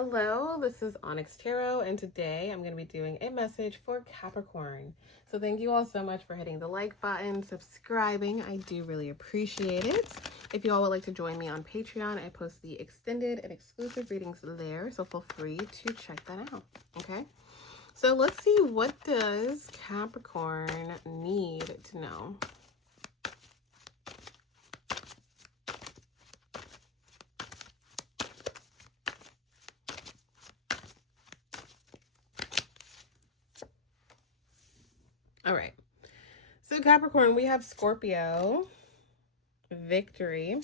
Hello, this is Onyx Tarot, and today I'm going to be doing a message for Capricorn. So thank you all so much for hitting the like button, subscribing. I do really appreciate it. If you all would like to join me on Patreon, I post the extended and exclusive readings there, so feel free to check that out, okay? So let's see, what does Capricorn need to know? All right, so Capricorn, we have Scorpio, victory,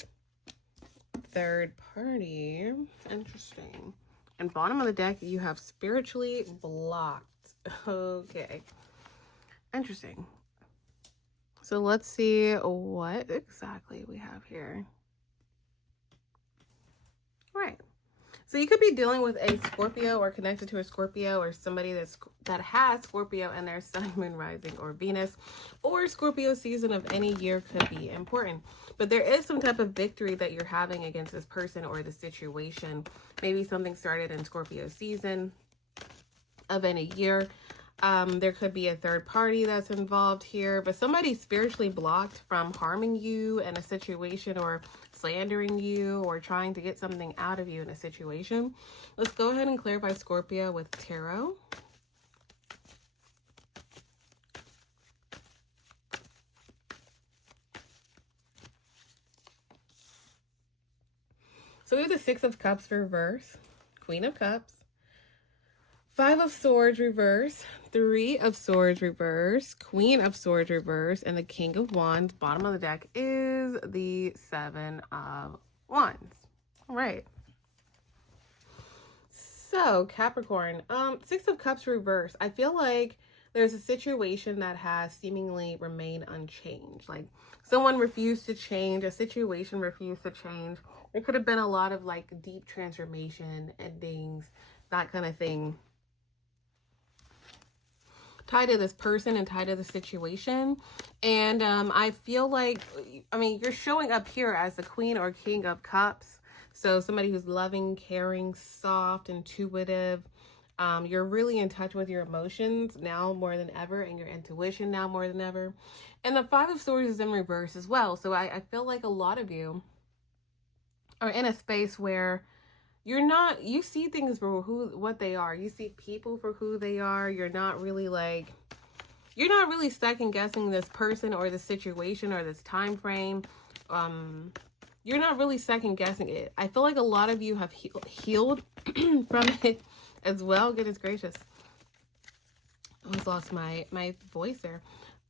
third party, interesting. And bottom of the deck, you have spiritually blocked. Okay, interesting. So let's see what exactly we have here. All right. So you could be dealing with a Scorpio or connected to a Scorpio or somebody that has Scorpio and their sun, moon, rising, or Venus, or Scorpio season of any year could be important. But there is some type of victory that you're having against this person or the situation. Maybe something started in Scorpio season of any year. There could be a third party that's involved here, but somebody spiritually blocked from harming you in a situation or slandering you or trying to get something out of you in a situation. Let's go ahead and clarify Scorpio with tarot. So we have the Six of Cups reverse, Queen of Cups, Five of Swords reverse, Three of Swords reverse, Queen of Swords reverse, and the King of Wands. Bottom of the deck is the Seven of Wands. All right. So Capricorn, Six of Cups reverse. I feel like there's a situation that has seemingly remained unchanged. Like someone refused to change, a situation refused to change. There could have been a lot of like deep transformation, endings, that kind of thing, tied to this person and tied to the situation. And I feel like, I mean, you're showing up here as the Queen or King of Cups. So somebody who's loving, caring, soft, intuitive. You're really in touch with your emotions now more than ever, and your intuition now more than ever. And the Five of Swords is in reverse as well. So I feel like a lot of you are in a space where you see things for what they are. You see people for who they are. You're not really second guessing this person or this situation or this time frame. You're not really second guessing it. I feel like a lot of you have healed from it as well. Goodness gracious. I almost lost my voice there.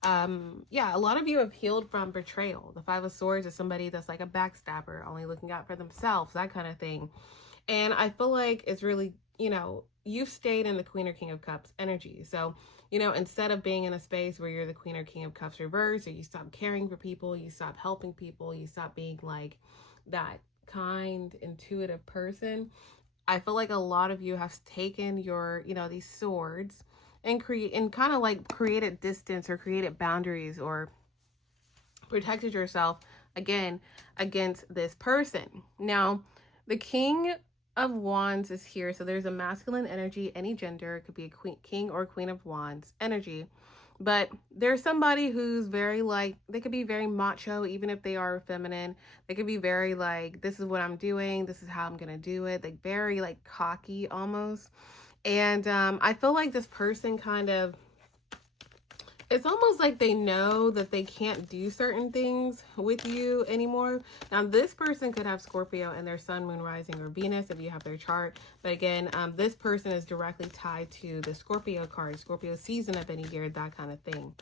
Yeah, a lot of you have healed from betrayal. The Five of Swords is somebody that's like a backstabber, only looking out for themselves, that kind of thing. And I feel like it's really, you've stayed in the Queen or King of Cups energy. So, instead of being in a space where you're the Queen or King of Cups reverse, or you stop caring for people, you stop helping people, you stop being like that kind, intuitive person. I feel like a lot of you have taken your, these swords and kind of like created distance or created boundaries or protected yourself again against this person. Now, the King of Wands is here. So there's a masculine energy, any gender. It could be a king or queen of wands energy. But there's somebody who's very like, they could be very macho, even if they are feminine. They could be very like, this is what I'm doing. This is how I'm going to do it. Like very like cocky almost. And I feel like this person kind of, it's almost like they know that they can't do certain things with you anymore. Now, this person could have Scorpio in their sun, moon, rising, or Venus if you have their chart. But again, this person is directly tied to the Scorpio card, Scorpio season of any year, that kind of thing.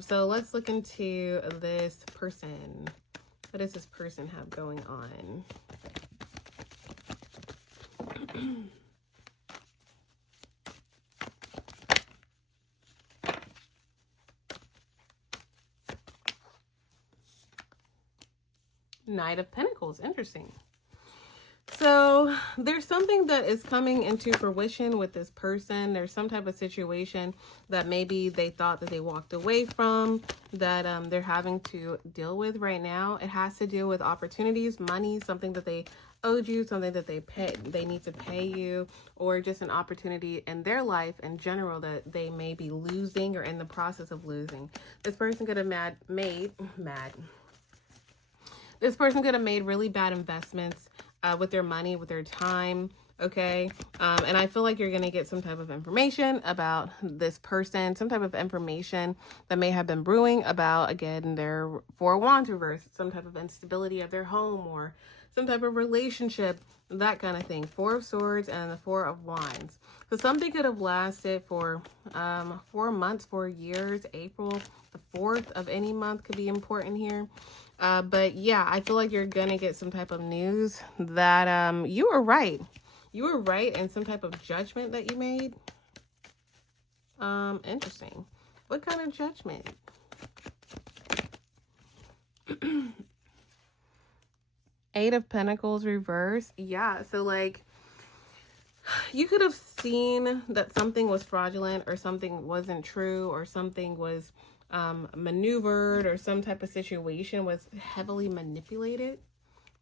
So let's look into this person. What does this person have going on? Knight of Pentacles. Interesting. So there's something that is coming into fruition with this person. There's some type of situation that maybe they thought that they walked away from, that they're having to deal with right now. It has to deal with opportunities, money, something that they owed you, something that they need to pay you, or just an opportunity in their life in general that they may be losing or in the process of losing. This person could have This person could have made really bad investments with their money, with their time. Okay. And I feel like you're going to get some type of information about this person, some type of information that may have been brewing about, again, their Four of Wands reverse, some type of instability of their home or some type of relationship, that kind of thing. Four of Swords and the Four of Wands. So something could have lasted for 4 months, 4 years. April, the 4th of any month could be important here. But yeah, I feel like you're going to get some type of news that you were right. You were right in some type of judgment that you made. Interesting. What kind of judgment? Eight of Pentacles reverse. Yeah, so like you could have seen that something was fraudulent or something wasn't true or something was maneuvered or some type of situation was heavily manipulated.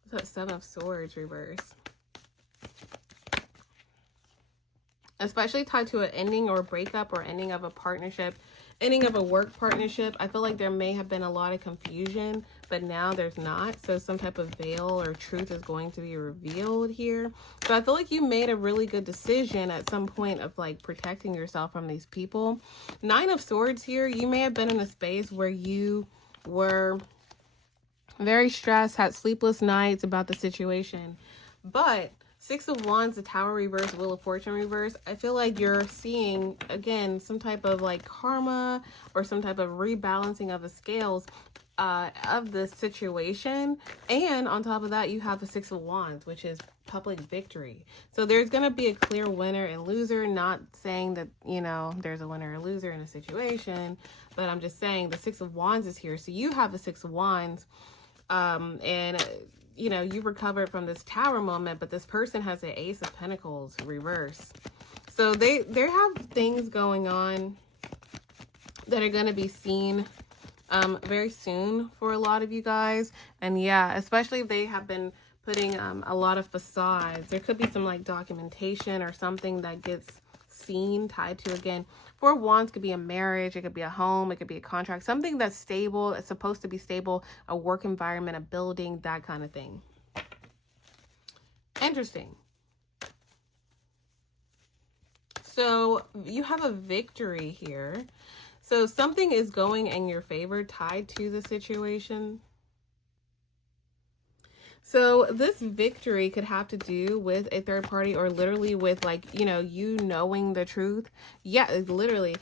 What's that? Seven of Swords reverse. Especially tied to an ending or breakup or ending of a partnership, ending of a work partnership. I feel like there may have been a lot of confusion, but now there's not. So some type of veil or truth is going to be revealed here. So I feel like you made a really good decision at some point of like protecting yourself from these people. Nine of Swords here. You may have been in a space where you were very stressed, had sleepless nights about the situation, but Six of Wands, the Tower reverse, Wheel of Fortune reverse. I feel like you're seeing, again, some type of like karma or some type of rebalancing of the scales of the situation. And on top of that, you have the Six of Wands, which is public victory. So there's going to be a clear winner and loser. Not saying that, you know, there's a winner or loser in a situation, but I'm just saying the Six of Wands is here. So you have the Six of Wands and you know, you recovered from this Tower moment, but this person has the Ace of Pentacles reverse. So they have things going on that are going to be seen very soon for a lot of you guys. And yeah, especially if they have been putting a lot of facades. There could be some like documentation or something that gets seen tied to, again, Four of Wands could be a marriage, it could be a home, it could be a contract, something that's stable, it's supposed to be stable, a work environment, a building, that kind of thing. Interesting. So you have a victory here. So something is going in your favor tied to the situation. So this victory could have to do with a third party or literally with like, you know, you knowing the truth. Yeah, literally.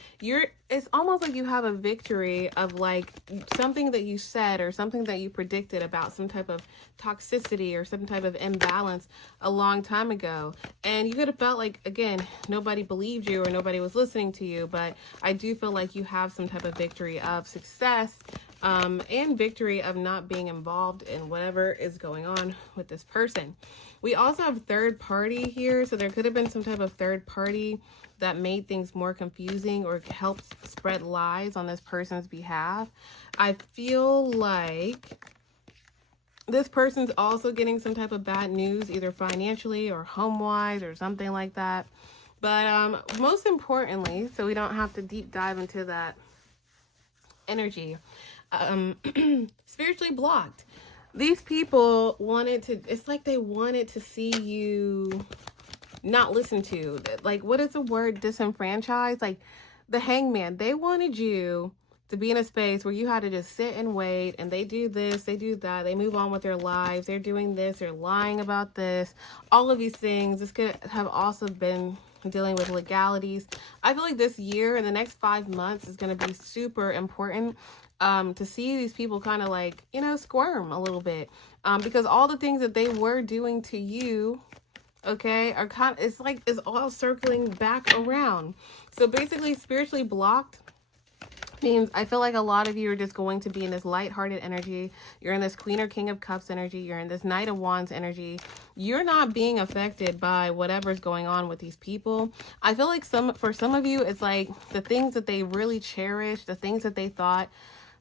It's almost like you have a victory of like something that you said or something that you predicted about some type of toxicity or some type of imbalance a long time ago. And you could have felt like, again, nobody believed you or nobody was listening to you. But I do feel like you have some type of victory of success and victory of not being involved in whatever is going on with this person. We also have third party here. So there could have been some type of third party that made things more confusing or helped spread lies on this person's behalf. I feel like this person's also getting some type of bad news, either financially or home-wise or something like that. But most importantly, so we don't have to deep dive into that energy, spiritually blocked. These people it's like they wanted to see you not listened to. Like, what is the word? Disenfranchised? Like the Hangman, they wanted you to be in a space where you had to just sit and wait, and they do this, they do that, they move on with their lives, they're doing this, they're lying about this, all of these things. This could have also been dealing with legalities. I feel like this year, in the next 5 months, is going to be super important to see these people kind of like, you know, squirm a little bit, because all the things that they were doing to you, okay, are kind of, it's all circling back around. So basically, spiritually blocked means I feel like a lot of you are just going to be in this lighthearted energy. You're in this Queen or King of Cups energy. You're in this Knight of Wands energy. You're not being affected by whatever's going on with these people. I feel like for some of you, it's like the things that they really cherish, the things that they thought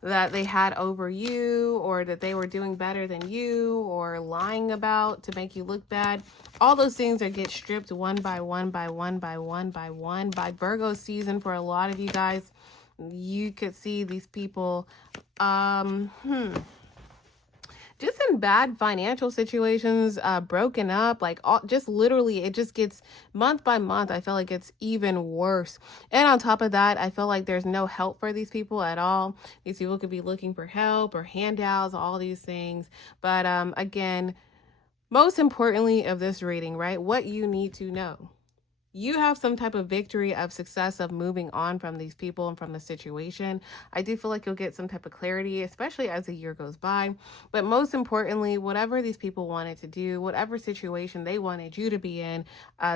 that they had over you, or that they were doing better than you, or lying about to make you look bad. All those things that get stripped one by one by one by one by one by Virgo season. For a lot of you guys, you could see these people just in bad financial situations, broken up, like just literally, it just gets month by month. I feel like it's even worse. And on top of that, I feel like there's no help for these people at all. These people could be looking for help or handouts, all these things. But again, most importantly of this reading, right? What you need to know. You have some type of victory of success of moving on from these people and from the situation. I do feel like you'll get some type of clarity, especially as the year goes by. But most importantly, whatever these people wanted to do, whatever situation they wanted you to be in,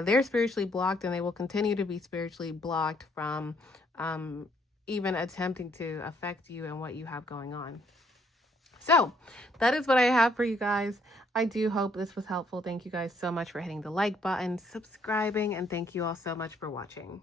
they're spiritually blocked, and they will continue to be spiritually blocked from even attempting to affect you and what you have going on. So that is what I have for you guys. I do hope this was helpful. Thank you guys so much for hitting the like button, subscribing, and thank you all so much for watching.